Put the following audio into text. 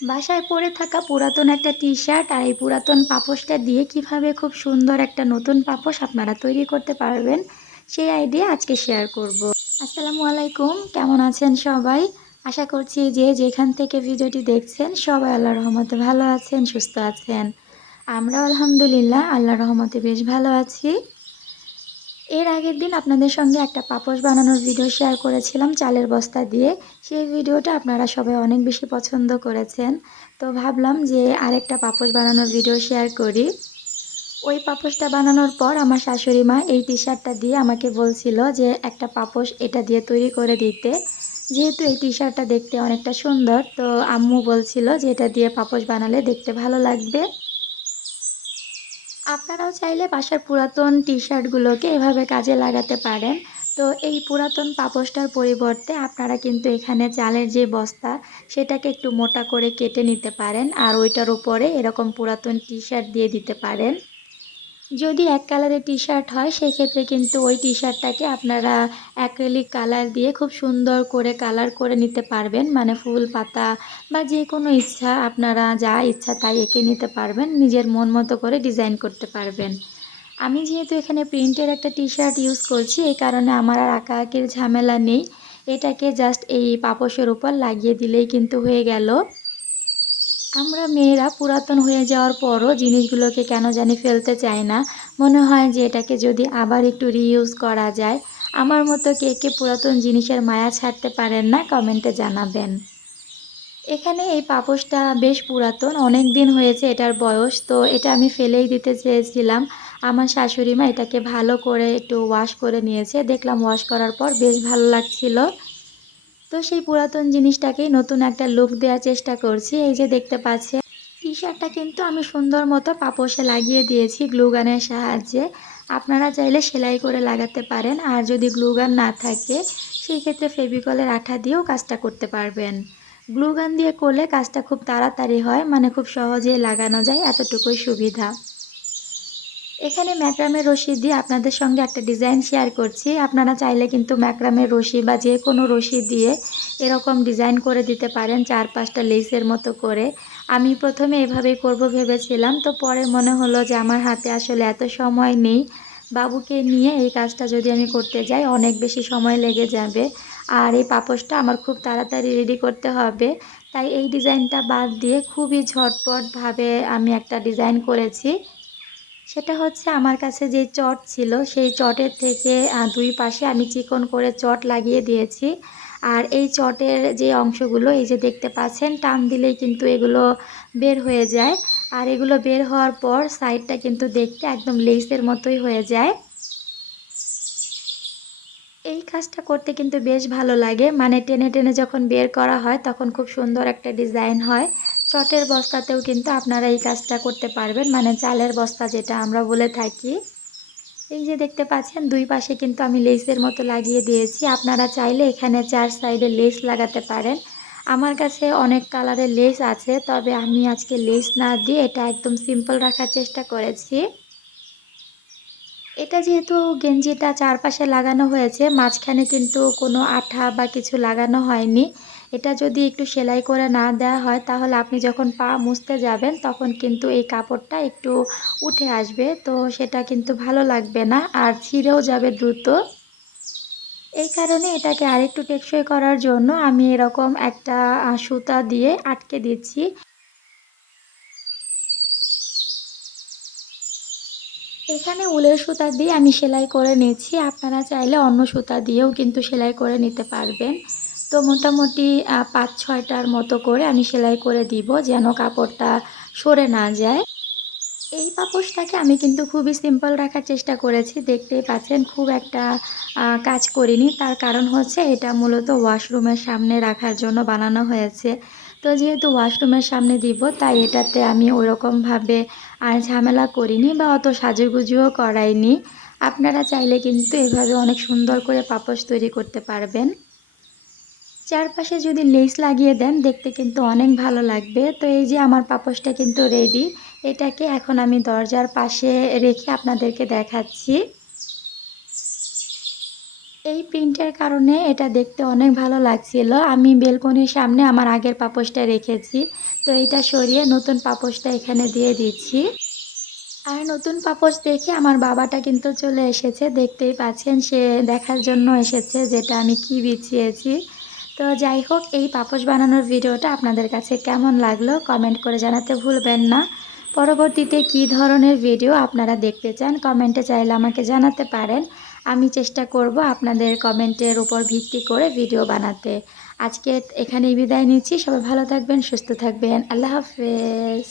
বাসায় পরে থাকা পুরাতন একটা টি শার্ট আর এই পুরাতন পাপোশটা দিয়ে কীভাবে খুব সুন্দর একটা নতুন পাপোশ আপনারা তৈরি করতে পারবেন, সেই আইডিয়া আজকে শেয়ার করব। আসসালামু আলাইকুম, কেমন আছেন সবাই? আশা করছি যে যেখান থেকে ভিডিওটি দেখছেন, সবাই আল্লাহ রহমতে ভালো আছেন, সুস্থ আছেন। আমরা আলহামদুলিল্লাহ আল্লাহ রহমতে বেশ ভালো আছি। এর আগের দিন আপনাদের সঙ্গে একটা পাপোশ বানানোর ভিডিও শেয়ার করেছিলাম চালের বস্তা দিয়ে। সেই ভিডিওটা আপনারা সবাই অনেক বেশি পছন্দ করেছেন। তো ভাবলাম যে আরেকটা পাপোশ বানানোর ভিডিও শেয়ার করি। ওই পাপোশটা বানানোর পর আমার শাশুড়ি মা এই টি শার্টটা দিয়ে আমাকে বলছিল যে একটা পাপোশ এটা দিয়ে তৈরি করে দিতে। যেহেতু এই টি শার্টটা দেখতে অনেকটা সুন্দর, তো আম্মু বলছিল যে এটা দিয়ে পাপোশ বানালে দেখতে ভালো লাগবে। আপনারাও চাইলে বাসার পুরাতন টি শার্টগুলোকে এভাবে কাজে লাগাতে পারেন। তো এই পুরাতন পাপোশটার পরিবর্তে আপনারা কিন্তু এখানে চালের যে বস্তা, সেটাকে একটু মোটা করে কেটে নিতে পারেন। আর ওইটার উপরে এরকম পুরাতন টি শার্ট দিয়ে দিতে পারেন। যদি এক কালারের টি শার্ট হয়, সেক্ষেত্রে কিন্তু ওই টি শার্টটাকে আপনারা অ্যাক্রেলিক কালার দিয়ে খুব সুন্দর করে কালার করে নিতে পারবেন। মানে ফুল পাতা বা যে কোনো ইচ্ছা, আপনারা যা ইচ্ছা তাই এঁকে নিতে পারবেন। নিজের মন মতো করে ডিজাইন করতে পারবেন। আমি যেহেতু এখানে প্রিন্টের একটা টি শার্ট ইউজ করছি, এই কারণে আমার আর আঁকা আঁকির ঝামেলা নেই। এটাকে জাস্ট এই পাপোশের উপর লাগিয়ে দিলেই কিন্তু হয়ে গেল। আমরা মেয়েরা পুরাতন হয়ে যাওয়ার পরও জিনিসগুলোকে কেন জানি ফেলতে চাই না। মনে হয় যে এটাকে যদি আবার একটু রিইউজ করা যায়। আমার মতো কে কে পুরাতন জিনিসের মায়া ছাড়তে পারেন না কমেন্টে জানাবেন। এখানে এই পাপোশটা বেশ পুরাতন, অনেক দিন হয়েছে এটার বয়স, তো এটা আমি ফেলেই দিতে চেয়েছিলাম। আমার শাশুড়ি মা এটাকে ভালো করে একটু ওয়াশ করে নিয়েছে। দেখলাম ওয়াশ করার পর বেশ ভালো লাগছিল। তো সেই পুরাতন জিনিসটাকেই নতুন একটা লুক দেওয়ার চেষ্টা করছি। এই যে দেখতে পাচ্ছে টি শার্টটা কিন্তু আমি সুন্দর মতো পাপোশে লাগিয়ে দিয়েছি গ্লুগানের সাহায্যে। আপনারা চাইলে সেলাই করে লাগাতে পারেন, আর যদি গ্লুগান না থাকে, সেই ক্ষেত্রে ফেভিকলের আঠা দিয়েও কাজটা করতে পারবেন। গ্লুগান দিয়ে করলে কাজটা খুব তাড়াতাড়ি হয় মানে খুব সহজেই লাগানো যায়, এতটুকুই সুবিধা। এখানে ম্যাক্রামের রশি দিয়ে আপনাদের সঙ্গে একটা ডিজাইন শেয়ার করছি। আপনারা চাইলে কিন্তু ম্যাক্রামের রশি বা যে কোনো রশি দিয়ে এরকম ডিজাইন করে দিতে পারেন চার পাঁচটা লেসের মতো করে। আমি প্রথমে এভাবেই করব ভেবেছিলাম, তো পরে মনে হলো যে আমার হাতে আসলে এত সময় নেই। বাবুকে নিয়ে এই কাজটা যদি আমি করতে যাই, অনেক বেশি সময় লেগে যাবে। আর এই পাপোশটা আমার খুব তাড়াতাড়ি রেডি করতে হবে। তাই এই ডিজাইনটা বাদ দিয়ে খুবই ঝটপটভাবে আমি একটা ডিজাইন করেছি। সেটা হচ্ছে আমার কাছে যে চট ছিল, সেই চটের থেকে দুই পাশে আমি চিকন করে চট লাগিয়ে দিয়েছি। আর এই চটের যে অংশগুলো, এই যে দেখতে পাচ্ছেন, টান দিলেই কিন্তু এগুলো বের হয়ে যায়। আর এগুলো বের হওয়ার পর সাইডটা কিন্তু দেখতে একদম লেসের মতোই হয়ে যায়। এই কাজটা করতে কিন্তু বেশ ভালো লাগে। মানে টেনে টেনে যখন বের করা হয়, তখন খুব সুন্দর একটা ডিজাইন হয়। চটের বস্তাতেও কিন্তু আপনারা এই কাজটা করতে পারবেন। মানে চালের বস্তা যেটা আমরা বলে থাকি। এই যে দেখতে পাচ্ছেন, দুই পাশে কিন্তু আমি লেসের মতো লাগিয়ে দিয়েছি। আপনারা চাইলে এখানে চার সাইডে লেস লাগাতে পারেন। আমার কাছে অনেক কালারের লেস আছে, তবে আমি আজকে লেস না দিয়ে এটা একদম সিম্পল রাখার চেষ্টা করেছি। এটা যেহেতু গেঞ্জিটা চারপাশে লাগানো হয়েছে, মাঝখানে কিন্তু কোনো আঠা বা কিছু লাগানো হয়নি। এটা যদি একটু সেলাই করে না দেওয়া হয়, তাহলে আপনি যখন পা মুছতে যাবেন, তখন কিন্তু এই কাপড়টা একটু উঠে আসবে। তো সেটা কিন্তু ভালো লাগবে না, আর ছিঁড়েও যাবে দ্রুত। এই কারণে এটাকে আরেকটু টেকসই করার জন্য আমি এরকম একটা সুতা দিয়ে আটকে দিচ্ছি। এখানে উলের সুতা দিয়ে আমি সেলাই করে নিচ্ছি। আপনারা চাইলে অন্য সুতা দিয়েও কিন্তু সেলাই করে নিতে পারবেন। তো মোটামুটি পাঁচ ছয়টার মতো করে আমি সেলাই করে দিব যেন কাপড়টা সরে না যায়। এই পাপোশটাকে আমি কিন্তু খুবই সিম্পল রাখার চেষ্টা করেছি। দেখতেই পাচ্ছেন খুব একটা কাজ করিনি। তার কারণ হচ্ছে এটা মূলত ওয়াশরুমের সামনে রাখার জন্য বানানো হয়েছে। তো যেহেতু ওয়াশরুমের সামনে দিব, তাই এটাতে আমি ওরকমভাবে আর ঝামেলা করিনি বা অত সাজুগুজুও করাইনি। আপনারা চাইলে কিন্তু এভাবে অনেক সুন্দর করে পাপোশ তৈরি করতে পারবেন। চারপাশে যদি লেস লাগিয়ে দেন, দেখতে কিন্তু অনেক ভালো লাগবে। তো এই যে আমার পাপোশটা কিন্তু রেডি এটাকে এখন আমি দরজার পাশে রেখে আপনাদেরকে দেখাচ্ছি। এই প্রিন্টের কারণে এটা দেখতে অনেক ভালো লাগছিল। আমি বেলকনির সামনে আমার আগের পাপোশটা রেখেছি। তো এটা সরিয়ে নতুন পাপোশটা এখানে দিয়ে দিচ্ছি। আর নতুন পাপোশ দেখে আমার বাবাটা কিন্তু চলে এসেছে। দেখতেই পাচ্ছেন, সে দেখার জন্য এসেছে যেটা আমি কি বিছিয়েছি। তো যাই হোক, এই পাপোশ বানানোর ভিডিওটা আপনাদের কাছে কেমন লাগল কমেন্ট করে জানাতে ভুলবেন না। পরবর্তীতে কি ধরনের ভিডিও আপনারা দেখতে চান কমেন্টে চাইলে আমাকে জানাতে পারেন। আমি চেষ্টা করব আপনাদের কমেন্টের উপর ভিত্তি করে ভিডিও বানাতে। আজকে এখানেই বিদায় নিচ্ছি। সবাই ভালো থাকবেন, সুস্থ থাকবেন। আল্লাহ হাফেজ।